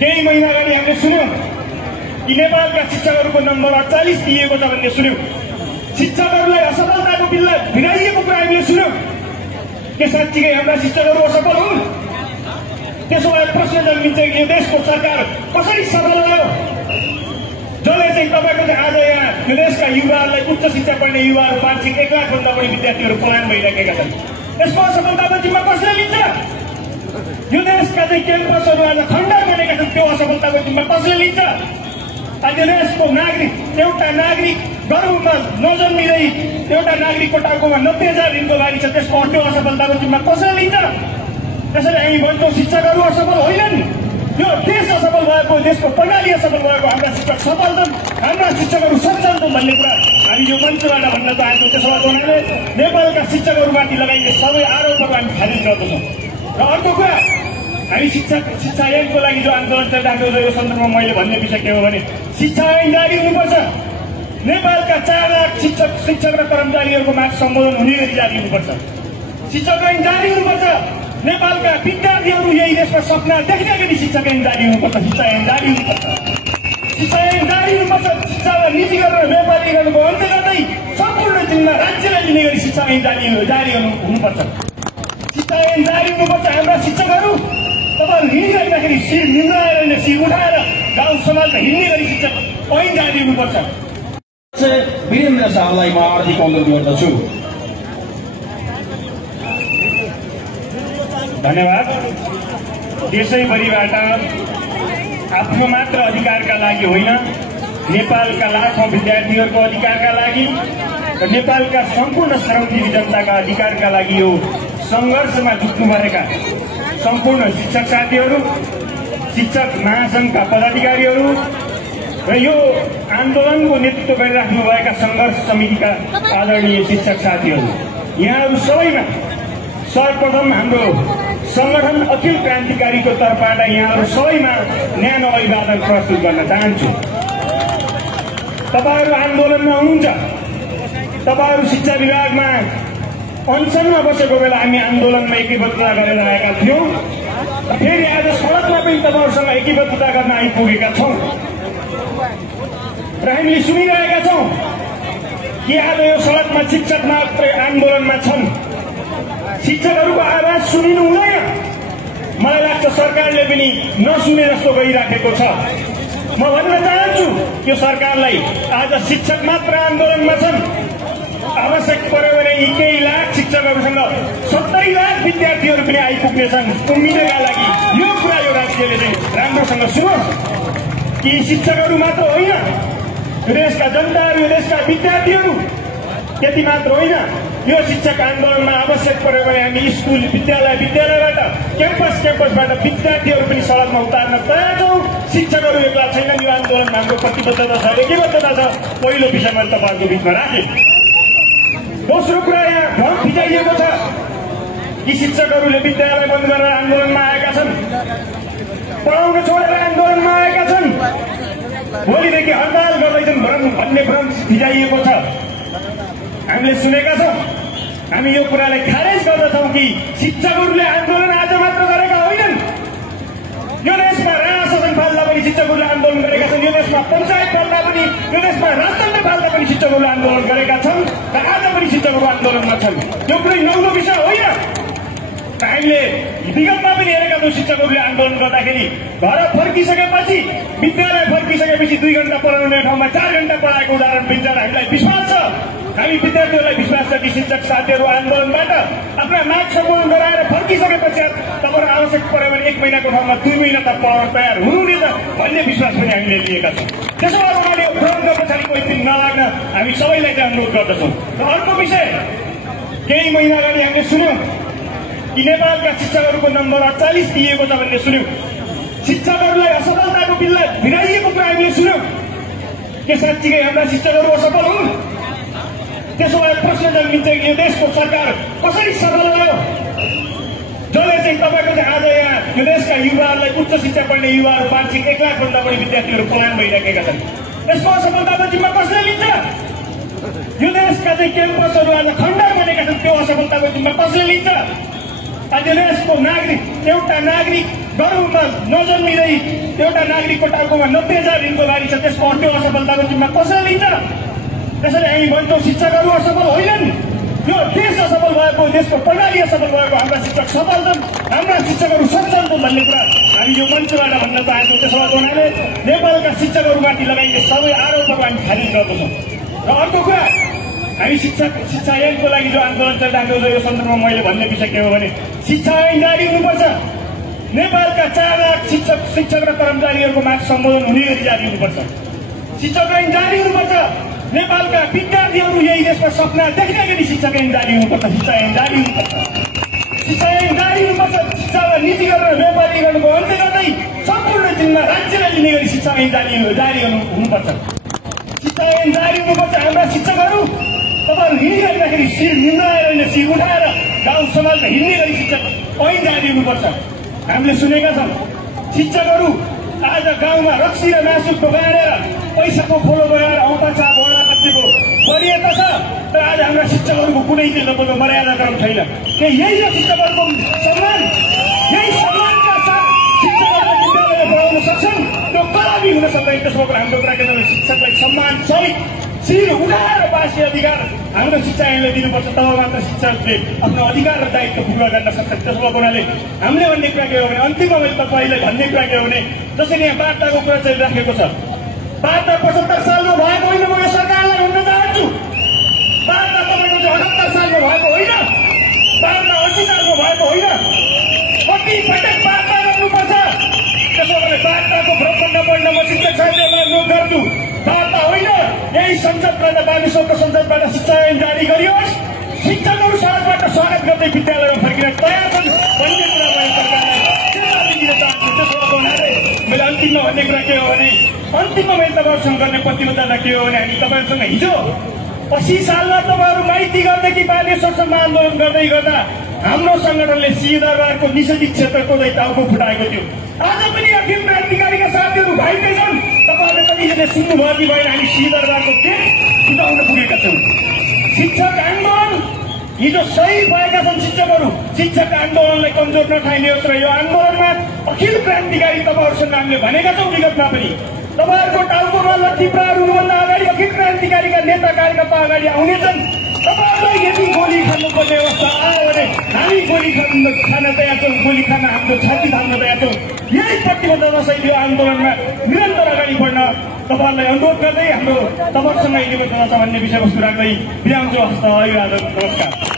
केही महिना अगाडि हामीले सुन्यौं कि नेपालका शिक्षकहरूको नम्बर 48 दिएको छ भन्ने सुन्यौं। शिक्षकहरूलाई असफलताको बिल्ला भिराइएको कुरा हामीले सुन्यौं। के साँच्चीकै हाम्रा शिक्षकहरू असफल हुन्? त्यसो भए प्रश्न जन्मिन्छ कि यो देशको सरकार कसरी सफल भयो? जसले चाहिँ तपाईँको चाहिँ आज यहाँ यो देशका युवाहरूलाई उच्च शिक्षा पढ्ने युवाहरू 1 लाखभन्दा बढी विद्यार्थीहरू पलायन भइरहेका छन्। यसको असफलताको जिम्मा कसले लिन्छ? यो देशका चाहिँ क्याम्पसहरू आज खण्डर बनेका छन्, त्यो असफलताको जिम्मा कसले लिन्छ? आज देशको नागरिक एउटा नागरिक गर्भमा नजन्मिँदै एउटा नागरिकको टाउकोमा 90,000 दिनको बारी छ, त्यसको त्यो असफलताको जिम्मा कसले लिन्छ? त्यसैले हामी भन्छौँ शिक्षकहरू असफल होइनन्, यो देश असफल भएको, देशको प्रणाली असफल भएको, हाम्रा शिक्षक सफल छन्, हाम्रा शिक्षकहरू सक्षम छन् भन्ने कुरा हामी यो मञ्चबाट भन्न चाहन्छौँ। त्यसो भए उनीहरूले नेपालका शिक्षकहरूमाथि लगाइने सबै आरोपहरू हामी खारिज गर्दछौँ। र अर्को कुरा, हामी शिक्षा ऐनको लागि जो आन्दोलन चलिरहेको छ यो सन्दर्भमा मैले भन्ने विषय के हो भने शिक्षा ऐन जारी हुनुपर्छ। नेपालका 4 लाख शिक्षक र कर्मचारीहरूको माग सम्बोधन हुने गरी जारी हुनुपर्छ। शिक्षक ऐन जारी हुनुपर्छ। नेपालका विद्यार्थीहरू यही देशमा सपना देख्ने गरी शिक्षक ऐन जारी हुनुपर्छ। शिक्षा ऐन जारी हुनुपर्छ। शिक्षा ऐन जारी हुनुपर्छ। शिक्षालाई निजी गरेर व्यापारीहरूको अन्त्य गर्दै सम्पूर्ण जिम्मा राज्यलाई लिने गरी शिक्षा ऐन जारी हुनुपर्छ। शिक्षा ऐन जारी हुनुपर्छ। हाम्रा शिक्षकहरू तपाईहरु हिँडिरहेदाखेरि शिर निन्द्राएर शिर उठाएर गाउँ समाजमा हिँड्ने गरी शिक्षा ऐन जारी हुनुपर्छ। वीरेन्द्र शाहलाई म हार्दिक अनुरोध गर्दछु। धन्यवाद। देशैभरिबाट आफ्नो मात्र अधिकारका लागि होइन, नेपालका लाखौं विद्यार्थीहरूको अधिकारका लागि र नेपालका सम्पूर्ण श्रमजीवी जनताका अधिकारका लागि यो संघर्षमा जुट्नुभएका सम्पूर्ण शिक्षक साथीहरू, शिक्षक महासंघका पदाधिकारीहरू र यो आन्दोलनको नेतृत्व गरिराख्नुभएका संघर्ष समितिका आदरणीय शिक्षक साथीहरू, यहाँहरू सबैमा सर्वप्रथम हाम्रो संगठन अखिल क्रान्तिकारीको तर्फबाट यहाँहरू सबैमा न्यानो अभिवादन प्रस्तुत गर्न चाहन्छु। तपाईहरु आन्दोलनमा हुनुहुन्छ। तपाईहरु शिक्षा विभागमा अनसनमा बसेको बेला हामी आन्दोलनमा एकीबद्धता गरेर आएका थियौं। फेरि आज सडकमा पनि तपाईहरुसँग एकीबद्धता गर्न आइपुगेका छौं र हामीले सुनिरहेका छौं कि आज यो सडकमा शिक्षक मात्रै आन्दोलनमा छन्। शिक्षकहरूको आवाज सुनिनु हुँदैन। मलाई लाग्छ सरकारले पनि नसुने जस्तो गइराखेको छ। म भन्न चाहन्छु यो सरकारलाई, आज शिक्षक मात्र आन्दोलनमा छन्। आवश्यक पर्यो भने यी केही लाख शिक्षकहरूसँग 70 लाख विद्यार्थीहरू पनि आइपुग्नेछन् उम्मिदका लागि। यो कुरा यो राज्यले चाहिँ राम्रोसँग सुनोस् कि शिक्षकहरू मात्र होइन, देशका जनताहरू, देशका विद्यार्थीहरू त्यति मात्र होइन, यो शिक्षक आन्दोलनमा आवश्यक पर्यो भने हामी स्कुल विद्यालयबाट क्याम्पसबाट विद्यार्थीहरू पनि सडकमा उतार्न तयार छौं। शिक्षकहरू एक्ला छैनन्। यो आन्दोलनमा हाम्रो प्रतिबद्धता छ, एकीबद्धता छ। पहिलो विषय मैले तपाईहरुको बीचमा राखेँ। दोस्रो कुरा, यहाँ भ्रम फिजाइएको छ कि शिक्षकहरूले विद्यालय बन्द गरेर आन्दोलनमा आएका छन्, पढाउन छोडेर आन्दोलनमा आएका छन्, भोलिदेखि हडताल गर्दैछन् भन्ने भ्रम फिजाइएको छ। हामीले सुनेका छौं। हामी यो कुरालाई खारेज गर्दछौं कि शिक्षकहरूले आन्दोलन आज मात्र गरेका होइनन्। यो देशमा राणा शासन फाल्दा पनि शिक्षकहरूले आन्दोलन गरेका छन्। यो देशमा पञ्चायत फाल्दा पनि, यो देशमा राजतन्त्र फाल्दा पनि शिक्षकहरूले आन्दोलन गरेका छन् र आज पनि शिक्षकहरू आन्दोलनमा छन्। यो कुनै नौलो विषय होइन। हामीले विगतमा पनि हेरेका छौं शिक्षकहरूले आन्दोलन गर्दाखेरि घर फर्किसकेपछि, विद्यालय फर्किसकेपछि 2 घण्टा पढाउने ठाउँमा 4 घण्टा पढाएको उदाहरण पनि छ। हामीलाई विश्वास छ, हामी विद्यार्थीहरूलाई विश्वास छ कि शिक्षक साथीहरू आन्दोलनबाट आफ्ना माग सम्बोधन गराएर फर्किसकेपछि तपाईहरु आवश्यक पर्यो भने 1 महिनाको ठाउँमा 2 महिना तक पढाउन तयार हुनुहुनेछ भन्ने विश्वास पनि हामीले लिएका छौं। त्यसो भए उहाँले उदाहरणको पछाडि कोही दिन नलाग्न हामी सबैलाई चाहिँ अनुरोध गर्दछौं। र अर्को विषय, केही महिना अगाडि हामीले सुन्यौं कि नेपालका शिक्षकहरूको नम्बर 48 दिएको छ भन्ने सुन्यौं। शिक्षकहरूलाई असफलताको बिल्ला भिराइएको कुरा हामीले सुन्यौं। के साँच्चीकै हाम्रा शिक्षकहरू असफल हुन्? त्यसो भए प्रश्न जन्मिन्छ कि यो देशको सरकार कसरी सफल भयो? जसले चाहिँ तपाईँको चाहिँ आज यहाँ यो देशका युवाहरूलाई उच्च शिक्षा पढ्ने युवाहरू 1 लाखभन्दा बढी विद्यार्थीहरू पलायन भइरहेका छन्। यसको असफलताको जिम्मा कसले लिन्छ? यो देशका चाहिँ क्याम्पसहरू आज खण्डर बनेका छन्, त्यो असफलताको जिम्मा कसले लिन्छ? देशको नागरिक एउटा नागरिक गरौँमा नजन्मिँदै एउटा नागरिकको टाउकोमा 90,000 ऋणको बारी छ, त्यसको अन्त्य असफलताको जिम्मा कसले लिन्छ? त्यसैले हामी भन्छौँ शिक्षकहरू असफल होइनन्, यो देश असफल भएको, देशको प्रणाली असफल भएको, हाम्रा शिक्षक सफल छन्, हाम्रा शिक्षकहरू सक्षम छन् भन्ने कुरा हामी यो मञ्चबाट भन्न चाहन्छौँ। त्यसो भएको हुनाले नेपालका शिक्षकहरूमाथि लगाइने सबै आरोपहरू हामी खारिज गर्दछौँ। र अर्को कुरा, हामी शिक्षा ऐनको लागि जो आन्दोलन चलिरहेको छ, यो सन्दर्भमा मैले भन्ने विषय के हो भने शिक्षा ऐन जारी हुनुपर्छ। नेपालका 4 लाख शिक्षक र कर्मचारीहरूको माग सम्बोधन हुने गरी जारी हुनुपर्छ। शिक्षक ऐन जारी हुनुपर्छ। नेपालका विद्यार्थीहरू यही देशमा सपना देख्ने गरी शिक्षक ऐन जारी हुनुपर्छ। शिक्षा ऐन जारी हुनुपर्छ। शिक्षा ऐन जारी हुनुपर्छ। शिक्षालाई नीतिगत र व्यापारीकरणको अन्त्य गर्दै सम्पूर्ण जिम्मा राज्यलाई लिने गरी शिक्षा ऐन जारी हुनुपर्छ। शिक्षा ऐन जारी हुनुपर्छ। हाम्रा शिक्षकहरू तपाईँहरू हिँडिराख्दाखेरि शिर निम्नाएर होइन, शिर उठाएर गाउँ समाजमा हिँड्ने गरी शिक्षक ऐन जारी हुनुपर्छ। हामीले सुनेका छौँ शिक्षकहरू आज गाउँमा रक्सी र मासु टोकाएर पैसाको खोलो गएर औँपाचा बोडा बच्चीको गरिएको छ। तर आज हाम्रा शिक्षकहरूको कुनै चाहिँ तपाईँको मर्यादाक्रम छैन। यही हो शिक्षकहरूको सम्मान। यही सम्मानका साथ शिक्षकहरूले विद्यालयमा पढाउन सक्छन्। त्यो कदापि हुन सक्दैन। त्यसको हाम्रो कुरा के छ, शिक्षकलाई सम्मान सहित शिर उठाएर बासी अधिकार हाम्रो शिक्षा ऐनले दिनुपर्छ। तब मात्र शिक्षकले आफ्नो अधिकार र दायित्व पुरा गर्न सक्छन्। त्यसो भएको हुनाले हामीले भन्ने कुरा के हो भने, अन्तिममा मैले तपाईँलाई भन्ने कुरा के हो भने, जसरी यहाँ वार्ताको कुरा चलिराखेको छ, वार्ता 75 सालमा भएको होइन। म यो सरकारलाई भन्न चाहन्छु, वार्ता तपाईँको 78 सालमा भएको होइन, वार्ता 80 सालमा भएको होइन। कति पटक वार्ता गर्नुपर्छ। त्यसो भने वार्ताको भ्रमण नपढ्न म शिक्षक साथीहरूलाई अनुरोध गर्छु। वार्ता होइन, यही संसदबाट 22औं संसदबाट शिक्षा ऐन जारी गरियोस्। शिक्षकहरू सडकबाट स्वागत गर्दै विद्यालयमा फर्किन तयार छन् भन्ने कुरा मैले सरकारलाई चेतावनी दिन चाहन्छु। त्यसो हुनाले मैले अन्तिममा भन्ने कुरा के हो भने, अन्तिममा मैले तपाईँहरूसँग गर्ने प्रतिबद्धता के हो भने, हामी तपाईँहरूसँग हिजो 80 सालमा तपाईँहरू माइती गर्दै बालेश्वरसम्म आन्दोलन गर्दै गर्दा हाम्रो संगठनले सिंहदरबारको निषेधित क्षेत्रको टाउको फुटाएको थियो। आज पनि अखिल क्रान्तिकारीका साथीहरू भाइकै छन्। तपाईँहरूले कतिजनाले सुन्नुभयो कि भएन, हामी सिंहदरबारको गेट फुटाउन पुगेका छौँ। शिक्षक आन्दोलन हिजो सही भएका छन्। शिक्षकहरू शिक्षक आन्दोलनलाई कमजोर नठाइदियोस् र यो आन्दोलनमा अखिल क्रान्तिकारी तपाईँहरूसँग हामीले भनेका छौँ। विगतमा पनि तपाईँहरूको टाउकोमा लट्ठी प्रहार हुनुभन्दा अगाडि अखिल क्रान्तिकारीका नेता कार्यकर्ता अगाडि आउनेछन्। तपाईँहरूलाई यदि गोली खानुपर्ने अवस्था आयो भने हामी गोली खान तयार छौँ। गोली खान हाम्रो छाती थाम्न तयार छौँ। यही प्रतिबद्धता सहित यो आन्दोलनमा निरन्तर अगाडि बढ्न तपाईँहरूलाई अनुरोध गर्दै हाम्रो तपाईँहरूसँग निवेदन छ भन्ने विषयवस्तु राख्दै बिराउँछु। हस्त नमस्कार।